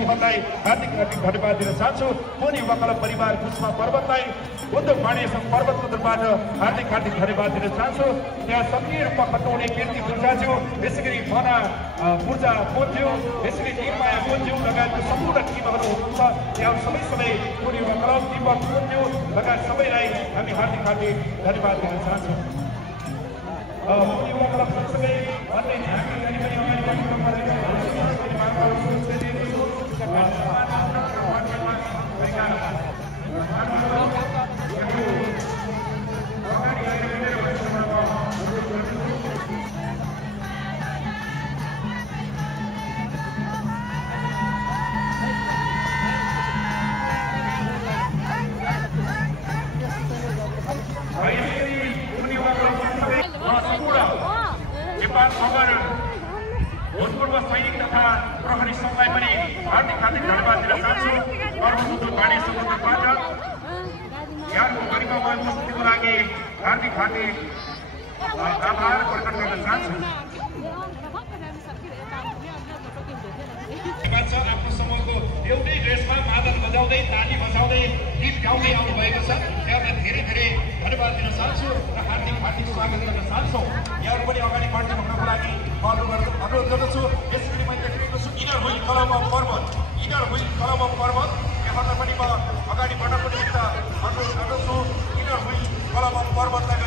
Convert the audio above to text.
ज्यूहरूलाई हार्दिक हार्दिक धन्यवाद दिन चाहन्छु। फोन युवा क्लब परिवार पुष्पा पर्वतलाई बुद्ध पाणेसम्म पर्वतको तर्फबाट हार्दिक हार्दिक धन्यवाद दिन चाहन्छु। त्यहाँ सक्रिय रूपमा खट्नुहुने कीर्ति पूर्जाज्यू, यसै गरी मना पूर्जा पोज्यू, यसै गरी टिममाया पोज्यू लगायतको सम्पूर्ण टिमहरू हुनुहुन्छ। यहाँ सबै फोन युवा क्लब टिमवर्क पोज्यू लगायत सबैलाई हामी हार्दिक हार्दिक धन्यवाद दिन चाहन्छौँ। फोन युवा क्लब सँगसँगै अन्य जानकारी पनि अगाडि बढ्नुपर्ने भूतपूर्व सैनिक तथा प्रहरी सङ्घलाई पनि हार्दिक हार्दिक धन्यवाद दिन चाहन्छु। पर्वतको पाणेसम्म तर्फबाट यहाँको गरिमामय उपस्थितिको लागि हार्दिक हार्दिक आभार प्रकट गर्न चाहन्छु। आफ्नो समूहको एउटै ड्रेसमा मादल बजाउँदै ताली बजाउँदै गीत गाउँदै आउनुभएको छ। यहाँलाई धेरै धेरै धन्यवाद दिन चाहन्छु र हार्दिक हार्दिक स्वागत गर्न चाहन्छौँ। यहाँहरू पनि अगाडि बढ्ने भन्नको लागि अनुरोध गर्दछु। यसरी मैले देखेको छु इनर हुइल कलम अफ पर्वत, इनर हुइल कलम अफ पर्वत, यहाँलाई पनि म अगाडि बढ्नको निम्ति अनुरोध गर्दछु। इनर हुइल कलम अफ पर्वतलाई